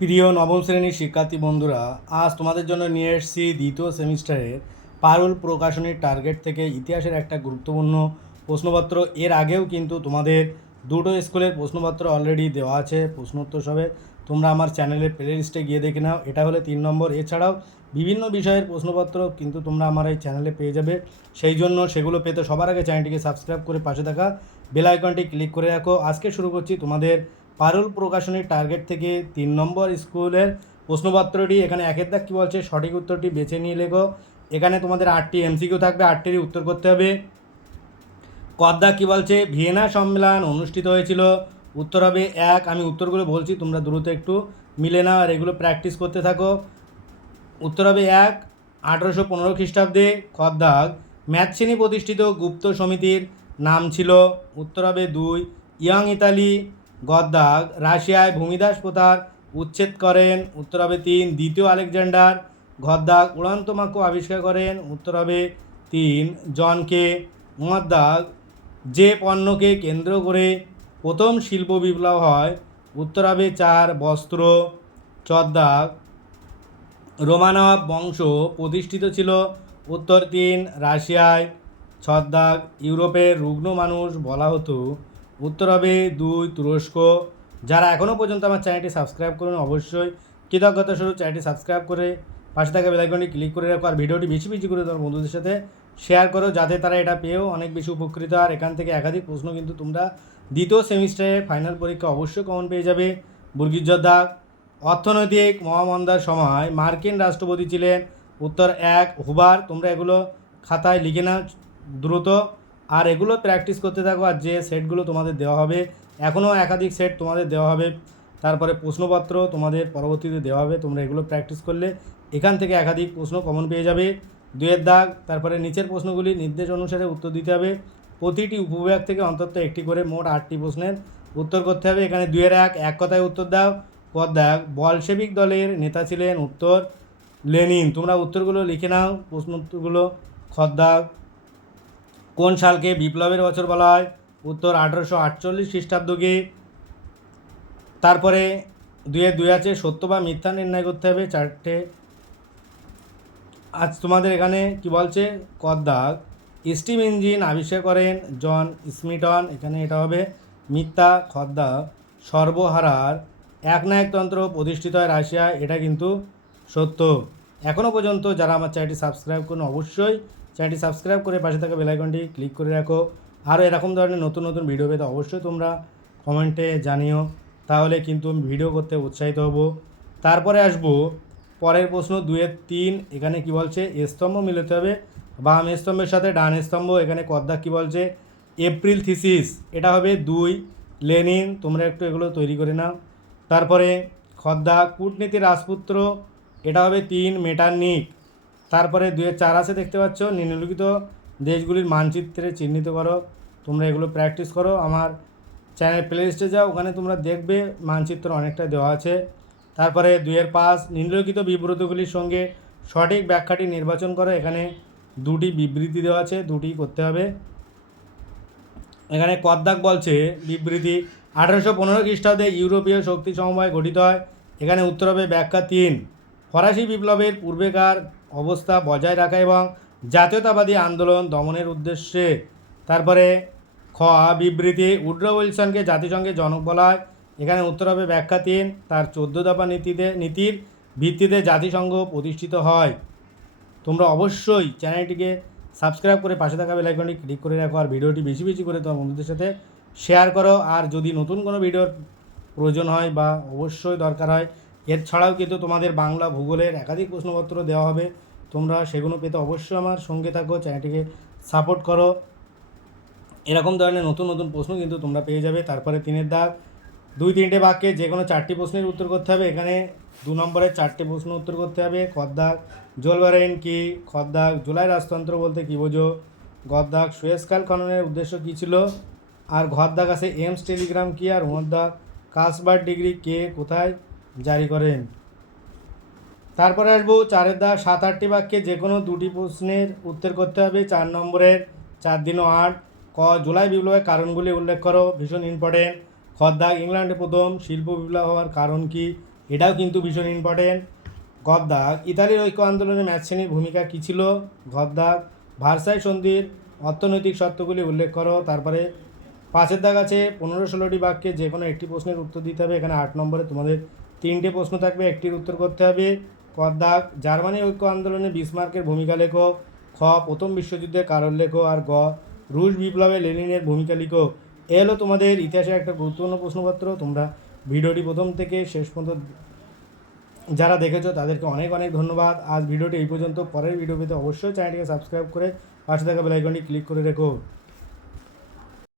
প্রিয় নবম শ্রেণির শিক্ষার্থী বন্ধুরা, আজ তোমাদের জন্য নিয়ে এসেছি দ্বিতীয় সেমিস্টারের পারুল প্রকাশনীর টার্গেট থেকে ইতিহাসের একটা গুরুত্বপূর্ণ প্রশ্নপত্র। এর আগেও কিন্তু তোমাদের দুটো স্কুলের প্রশ্নপত্র অলরেডি দেওয়া আছে, প্রশ্নোত্তর সবে। তোমরা আমার চ্যানেলের প্লে লিস্টে গিয়ে দেখে নাও। এটা হলে তিন নম্বর। এছাড়াও বিভিন্ন বিষয়ের প্রশ্নপত্র কিন্তু তোমরা আমার এই চ্যানেলে পেয়ে যাবে। সেই জন্য সেগুলো পেতে সবার আগে চ্যানেলটিকে সাবস্ক্রাইব করে পাশে থাকা বেল আইকনটি ক্লিক করে রাখো। আজকে শুরু করছি তোমাদের পারুল প্রকাশনীর টার্গেট থেকে তিন নম্বর স্কুলের প্রশ্নপত্রটি এখানে একের দাগ কী বলছে? সঠিক উত্তরটি বেছে নিয়ে লেখো। এখানে তোমাদের আটটি এমসিকিউ থাকবে, আটটিরই উত্তর করতে হবে। কদ্দা কী বলছে? ভিয়েনা সম্মেলন অনুষ্ঠিত হয়েছিল। উত্তর হবে এক। আমি উত্তরগুলো বলছি, তোমরা দ্রুত একটু মিলে নাও আর এগুলো প্র্যাকটিস করতে থাকো। উত্তর হবে এক। আঠেরোশো পনেরো খ্রিস্টাব্দে খদ্দাগ ম্যাথশ্রেণী প্রতিষ্ঠিত গুপ্ত সমিতির নাম ছিল। উত্তর হবে দুই। ইয়ং ইতালি গদ্দাগ রাশিয়ায় ভূমিদাস প্রথার উচ্ছেদ করেন, উত্তর হবে তিন, দ্বিতীয় আলেকজান্ডার গদ্দাগ উড়ান্ত মাক্য আবিষ্কার করেন, উত্তর হবে তিন জনকে মদ্দাগ যে পণ্যকে কেন্দ্র করে প্রথম শিল্প বিপ্লব হয়, উত্তর হবে চার, বস্ত্র চদ্দাগ রোমানব বংশ প্রতিষ্ঠিত ছিল, উত্তর তিন, রাশিয়ায় ছদ্দাগ ইউরোপের রুগ্ন মানুষ বলা হতো। উত্তর হবে দুই তুরস্ক। যারা এখনও পর্যন্ত আমার চ্যানেলটি সাবস্ক্রাইব করুন, অবশ্যই কৃতজ্ঞতা স্বরূপ চ্যানেলটি সাবস্ক্রাইব করে পাশে থাকা বেলাইকনটি ক্লিক করে রাখো আর ভিডিওটি বেশি বেশি করে তোমার বন্ধুদের সাথে শেয়ার করো যাতে তারা এটা পেয়েও অনেক বেশি উপকৃত আর এখান থেকে একাধিক প্রশ্ন কিন্তু তোমরা দ্বিতীয় সেমিস্টারে ফাইনাল পরীক্ষা অবশ্যই কমন পেয়ে যাবে। বুর্গির যোদ্ধা অর্থনৈতিক মহামন্দার সময় মার্কিন রাষ্ট্রপতি ছিলেন। উত্তর এক, হুবার, তোমরা এগুলো খাতায় লিখে নাও দ্রুত। আর এগুলো প্র্যাকটিস করতে থাকো আর যে সেটগুলো তোমাদের দেওয়া হবে, এখনও একাধিক সেট তোমাদের দেওয়া হবে। তারপরে প্রশ্নপত্র তোমাদের পরবর্তীতে দেওয়া হবে, তোমরা এগুলো প্র্যাকটিস করলে এখান থেকে একাধিক প্রশ্ন কমন পেয়ে যাবে। দুয়ের দাগ, তারপরে নিচের প্রশ্নগুলি নির্দেশ অনুসারে উত্তর দিতে হবে। প্রতিটি উপবিভাগ থেকে অন্তত একটি করে মোট আটটি প্রশ্নের উত্তর করতে হবে। এখানে দুয়ের এক এক কথায় উত্তর দাও। পদ দাগ বলশেবিক দলের নেতা ছিলেন উত্তর লেনিন। তোমরা উত্তরগুলো লিখে নাও প্রশ্ন উত্তরগুলো খদ্দাগ কোন সালকে বিপ্লবের বছর বলা হয়? উত্তর আঠারোশো আটচল্লিশ খ্রিস্টাব্দকে। তারপরে দুয়ে দুই আছে, সত্য বা মিথ্যা নির্ণয় করতে হবে চারটে। আজ তোমাদের এখানে কি বলছে? কদ্দাগ স্টিম ইঞ্জিন আবিষ্কার করেন জন স্মিটন। এখানে এটা হবে মিথ্যা খদ্দা সর্বহারার, একনায়কতন্ত্র প্রতিষ্ঠিত হয় রাশিয়া। এটা কিন্তু সত্য। এখনও পর্যন্ত যারা আমার চ্যানেলটি সাবস্ক্রাইব করুন অবশ্যই চ্যানেলটি সাবস্ক্রাইব করে পাশে থাকা বেলাইকনটি ক্লিক করে রাখো। আরও এরকম ধরনের নতুন নতুন ভিডিও পেতে অবশ্যই তোমরা কমেন্টে জানিও। তাহলে কিন্তু ভিডিও করতে উৎসাহিত হব। তারপরে আসব পরের প্রশ্ন দুয়ের তিন, এখানে কি বলছে? স্তম্ভ মিলাতে হবে। বাম স্তম্ভের সাথে ডান স্তম্ভ, এখানে কদ্দা কি বলছে? এপ্রিল থিসিস, এটা হবে দুই। লেনিন, তোমরা একটু এগুলো তৈরি করে নাও। তারপরে খদ্দা কূটনীতি রাজপুত্র এটা হবে তিন মেটানিক তারপরে দুয়ের চার আছে দেখতে পাচ্ছ। নিম্নলিখিত দেশগুলির মানচিত্রে চিহ্নিত করো। তোমরা এগুলো প্র্যাকটিস করো। আমার চ্যানেল প্লেলিস্টে যাও, ওখানে তোমরা দেখবে মানচিত্র অনেকটা দেওয়া আছে। তারপরে দুয়ের পাঁচ, নিম্নলিখিত বিবৃতিগুলির সঙ্গে সঠিক ব্যাখ্যাটি নির্বাচন করো। এখানে দুটি বিবৃতি দেওয়া আছে, দুটি করতে হবে। এখানে কদ্দাক বলছে, বিবৃতি, আঠারোশো পনেরো খ্রিস্টাব্দে ইউরোপীয় শক্তি সমবায় গঠিত হয়। এখানে উত্তর হবে ব্যাখ্যা তিন। ফরাসি বিপ্লবের পূর্বেকার অবস্থা বজায় রাখা এবং জাতীয়তাবাদী আন্দোলন দমনের উদ্দেশ্যে। তারপরে খ, বিবৃতি, উড্রো উইলসনকে জাতিসংঘের জনক বলা হয়। এখানে উত্তর হবে ব্যাখ্যা তিন, তার চোদ্দ দফা নীতিতে নীতির ভিত্তিতে জাতিসংঘ প্রতিষ্ঠিত হয়। তোমরা অবশ্যই চ্যানেলটিকে সাবস্ক্রাইব করে পাশে থাকা বেলাইকনটি ক্লিক করে রাখো আর ভিডিওটি বেশি বেশি করে তোমার বন্ধুদের সাথে শেয়ার করো। আর যদি নতুন কোনো ভিডিওর প্রয়োজন হয় বা অবশ্যই দরকার হয় এর ছাড়াও কিন্তু তোমাদের বাংলা ভূগোলের একাধিক প্রশ্নপত্র দেওয়া হবে। তোমরা সেগুলো পেতে অবশ্যই আমার সঙ্গে থাকো, চ্যানেলটিকে সাপোর্ট করো। এরকম ধরনের নতুন নতুন প্রশ্ন কিন্তু তোমরা পেয়ে যাবে। তারপরে তিনের দাগ। দুই তিনটে বাক্যে যে কোনো চারটি প্রশ্নের উত্তর করতে হবে। এখানে দু নম্বরের চারটি প্রশ্ন উত্তর করতে হবে। খদ্দাগ জলবারেন কি? খদ্দাগ জুলাই রাজতন্ত্র বলতে কী বোঝো? গদ্দাগ সুয়েজকাল খননের উদ্দেশ্য কী ছিল? আর ঘরদাগ আছে এমস টেলিগ্রাম কি? আর ওমদ্দাগ কাসবার ডিগ্রি কে? কোথায়? জারি করেন। তারপরে আসব চারের দা সাত আটটি বাক্যে যে কোনো দুটি প্রশ্নের উত্তর করতে হবে। চার নম্বরের চার দিন আট। ক, জুলাই বিপ্লবের কারণগুলি উল্লেখ করো, ভীষণ ইম্পর্টেন্ট খদ্দাগ ইংল্যান্ডে প্রথম শিল্প বিপ্লব হওয়ার কারণ কি? এটাও কিন্তু ভীষণ ইম্পর্টেন্ট গদ্দাক ইতালির ঐক্য আন্দোলনে ম্যাচ শ্রেণির ভূমিকা কী ছিল? গদ্দাক ভার্সাই সন্ধির অর্থনৈতিক শর্তগুলি উল্লেখ করো। তারপরে পাঁচের দাগ আছে, পনেরো ষোলোটি বাক্যে যে কোনো একটি প্রশ্নের উত্তর দিতে হবে। এখানে আট নম্বরে তোমাদের তিনটে প্রশ্ন থাকবে, একটির উত্তর করতে হবে। কদ্দাক জার্মানি ঐক্য আন্দোলনে বিসমার্কের ভূমিকা লেখো, খ, প্রথম বিশ্বযুদ্ধের কারণ লেখো, আর গ, রুশ বিপ্লবে লেনিনের ভূমিকা লিখো। এ হলো তোমাদের ইতিহাসে একটা গুরুত্বপূর্ণ প্রশ্নপত্র। তোমরা ভিডিওটি প্রথম থেকে শেষ পর্যন্ত যারা দেখেছ, তাদেরকে অনেক অনেক ধন্যবাদ। আজ ভিডিওটি এই পর্যন্ত। পরের ভিডিও পেতে অবশ্যই চ্যানেলটিকে সাবস্ক্রাইব করে পাশে থাকা বেলাইকনটি ক্লিক করে রেখো।